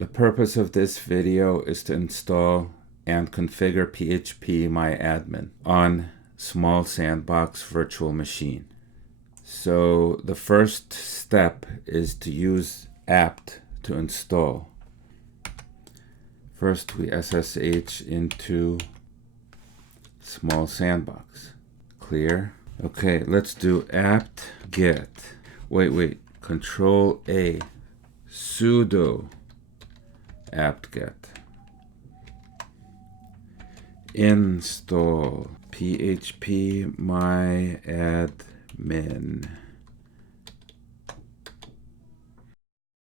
The purpose of this video is to install and configure PHP MyAdmin on small sandbox virtual machine. So the first step is to use apt to install. First we SSH into small sandbox. Clear. Okay, let's do apt get. Wait. Control A. Sudo apt-get. Install PHP MyAdmin.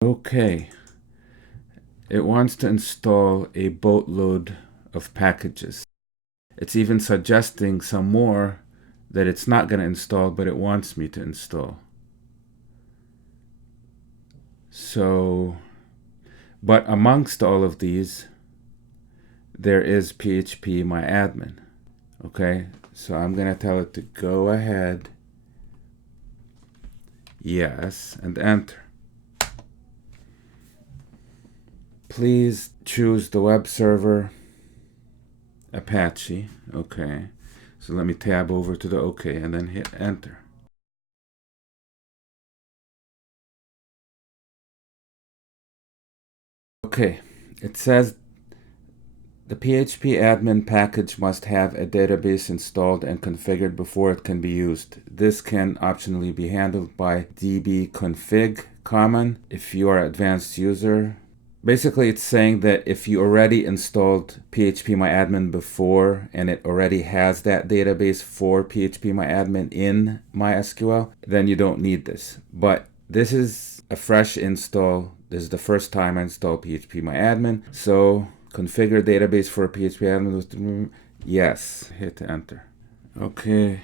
Okay. It wants to install a boatload of packages. It's even suggesting some more that it's not going to install, but it wants me to install. So, but amongst all of these, there is PHP MyAdmin. Okay, so I'm going to tell it to go ahead, yes, and enter. Please choose the web server, Apache. Okay, so let me tab over to the OK and then hit enter. Okay, it says the PHP admin package must have a database installed and configured before it can be used. This can optionally be handled by dbconfig common if you are an advanced user. Basically, it's saying that if you already installed PHP MyAdmin before and it already has that database for PHP MyAdmin in MySQL, then you don't need this. But this is a fresh install. This is the first time I install PHP MyAdmin. So configure database for PHP admin. Yes, hit enter. Okay,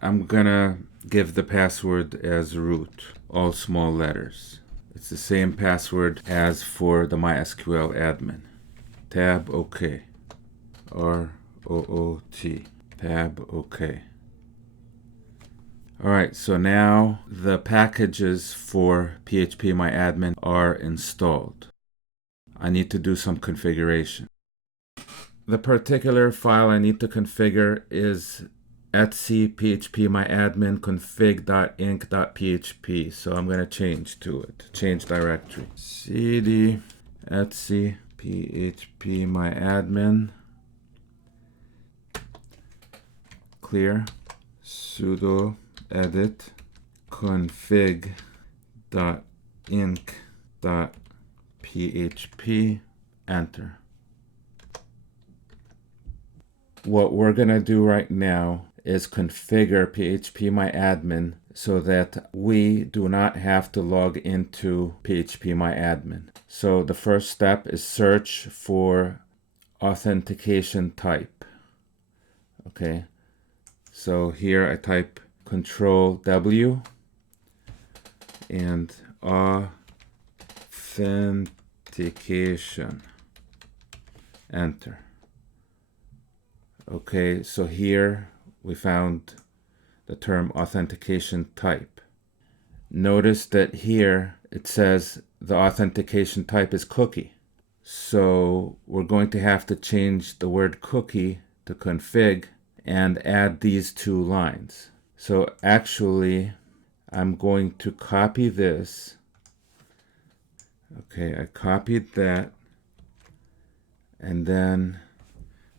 I'm gonna give the password as root, all small letters. It's the same password as for the MySQL admin. Tab OK. ROOT. Tab OK. Alright, so now the packages for PHP MyAdmin are installed. I need to do some configuration. The particular file I need to configure is etc php myadmin config.inc.php. So I'm going to change to it. Change directory. cd etc php myadmin. Clear. Sudo edit config.inc.php. Enter. What we're going to do right now is configure PHP MyAdmin so that we do not have to log into PHP MyAdmin. So the first step is search for authentication type. Okay, so here I type Control W and authentication. Enter. Okay, so here we found the term authentication type. Notice that here it says the authentication type is cookie. So we're going to have to change the word cookie to config and add these two lines. So actually, I'm going to copy this. Okay, I copied that. And then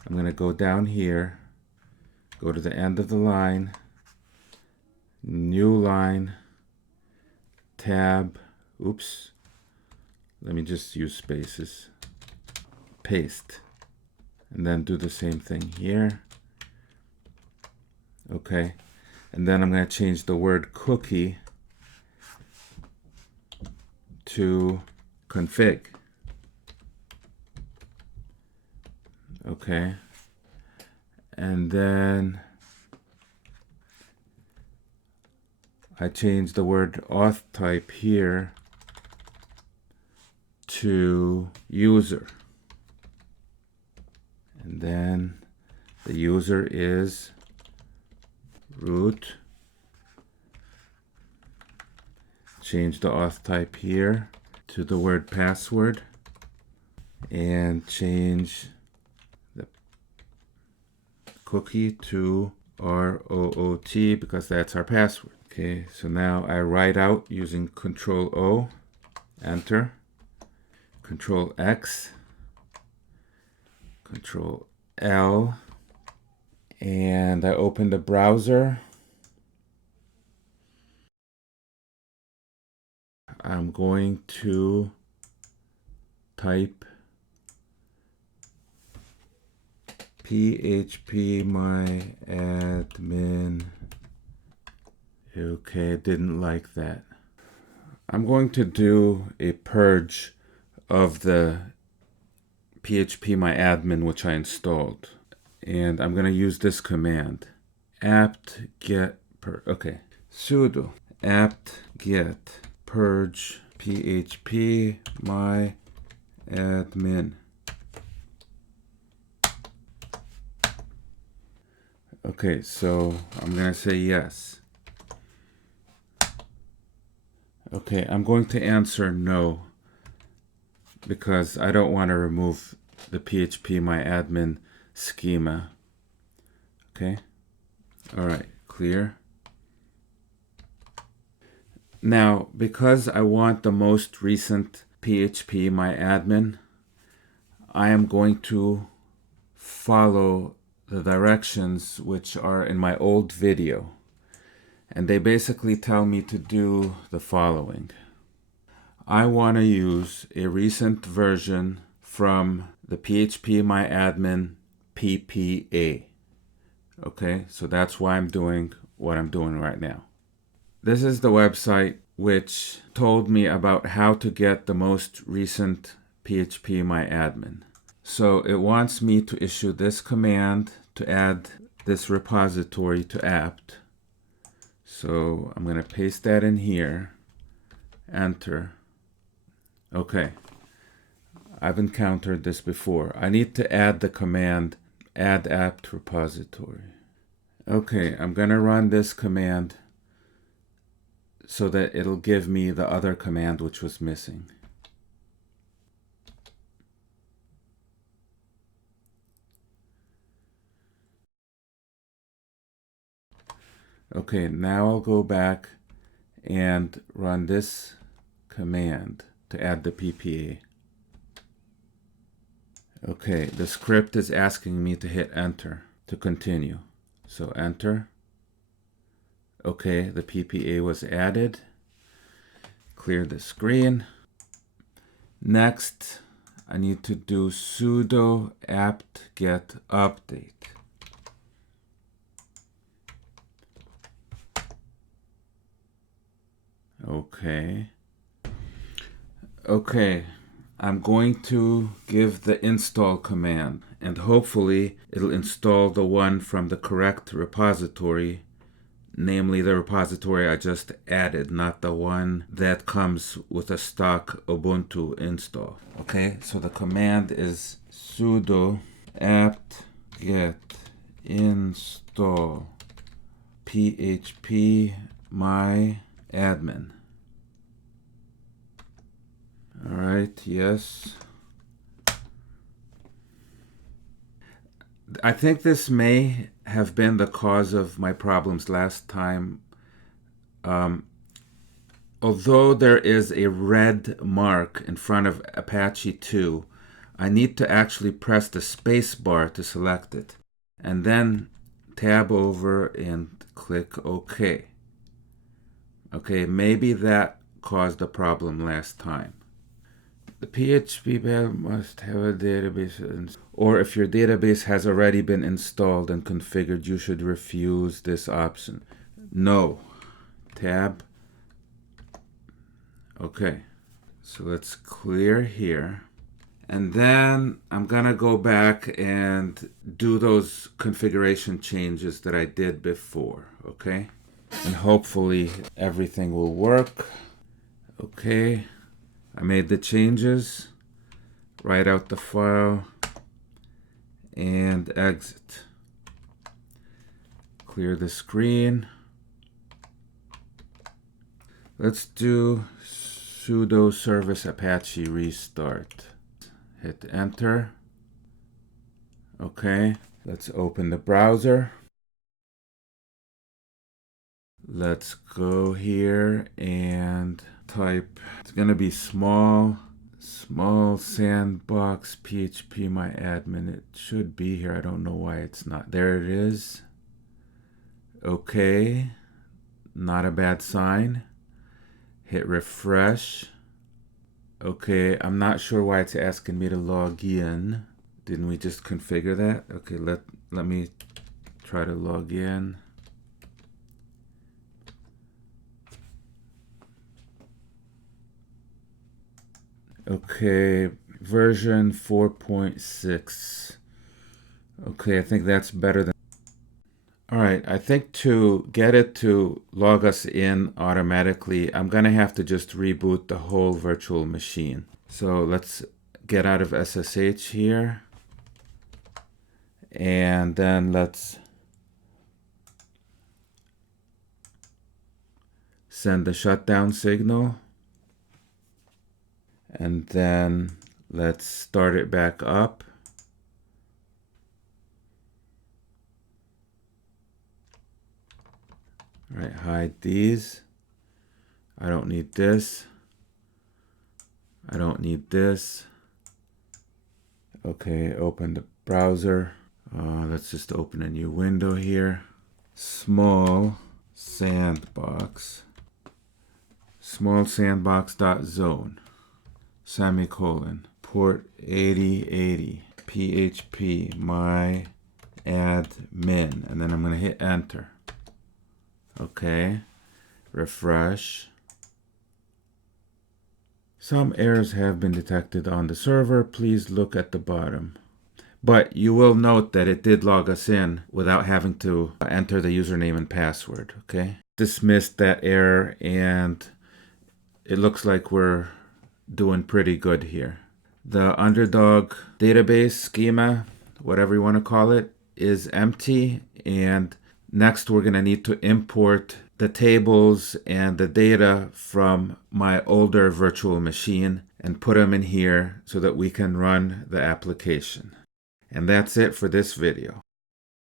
I'm going to go down here, go to the end of the line, new line, tab, oops, let me just use spaces, paste, and then do the same thing here. Okay, and then I'm going to change the word cookie to config. Okay, and then I change the word auth type here to user, and then the user is root. Change the auth type here to the word password. and change the cookie to ROOT because that's our password. Okay, so now I write out using Control O, enter, Control X, Control L, and I open the browser. I'm going to type PHP MyAdmin. Okay, didn't like that. I'm going to do a purge of the PHP MyAdmin which I installed. And I'm going to use this command. apt-get sudo apt-get purge PHP MyAdmin. Okay, so I'm going to say yes. Okay, I'm going to answer no because I don't want to remove the PHP MyAdmin schema. Okay, all right, clear. Now, because I want the most recent PHP MyAdmin, I am going to follow the directions which are in my old video. And they basically tell me to do the following. I want to use a recent version from the PHP MyAdmin PPA. Okay, so that's why I'm doing what I'm doing right now. This is the website which told me about how to get the most recent PHP MyAdmin. So it wants me to issue this command to add this repository to apt. So I'm going to paste that in here, enter. Okay, I've encountered this before. I need to add the command add apt repository. Okay, I'm going to run this command so that it'll give me the other command which was missing. Okay, now I'll go back and run this command to add the PPA. Okay, the script is asking me to hit enter to continue. So enter. Okay, the PPA was added. Clear the screen. Next, I need to do sudo apt-get update. Okay, I'm going to give the install command, and hopefully it'll install the one from the correct repository, namely the repository I just added, not the one that comes with a stock Ubuntu install. Okay, so the command is sudo apt-get install PHP MyAdmin. All right, yes. I think this may have been the cause of my problems last time. Although there is a red mark in front of Apache 2, I need to actually press the space bar to select it, and then tab over and click OK. Okay, maybe that caused the problem last time. The PHP must have a database, or if your database has already been installed and configured, you should refuse this option. No. Tab. Okay, so let's clear here. And then I'm gonna go back and do those configuration changes that I did before, okay? And hopefully everything will work. Okay. I made the changes, write out the file, and exit. Clear the screen. Let's do sudo service apache restart. Hit enter. Okay, let's open the browser. Let's go here and type, it's gonna be small sandbox PHP MyAdmin. It should be here. I don't know why it's not. There it is. Okay, not a bad sign. Hit refresh. Okay, I'm not sure why it's asking me to log in. Didn't we just configure that? Okay, let me try to log in. Okay, version 4.6. Okay, I think that's better than... Alright, I think to get it to log us in automatically, I'm going to have to just reboot the whole virtual machine. So let's get out of SSH here. And then let's send the shutdown signal. And then let's start it back up. All right, hide these. I don't need this. I don't need this. Okay, open the browser. Let's just open a new window here. Small sandbox.zone, semicolon, port 8080, PHP MyAdmin, and then I'm going to hit enter. Okay, refresh. Some errors have been detected on the server. Please look at the bottom. But you will note that it did log us in without having to enter the username and password, okay? Dismissed that error, and it looks like we're doing pretty good here. The underdog database schema, whatever you want to call it, is empty, and next we're going to need to import the tables and the data from my older virtual machine and put them in here so that we can run the application. And that's it for this video.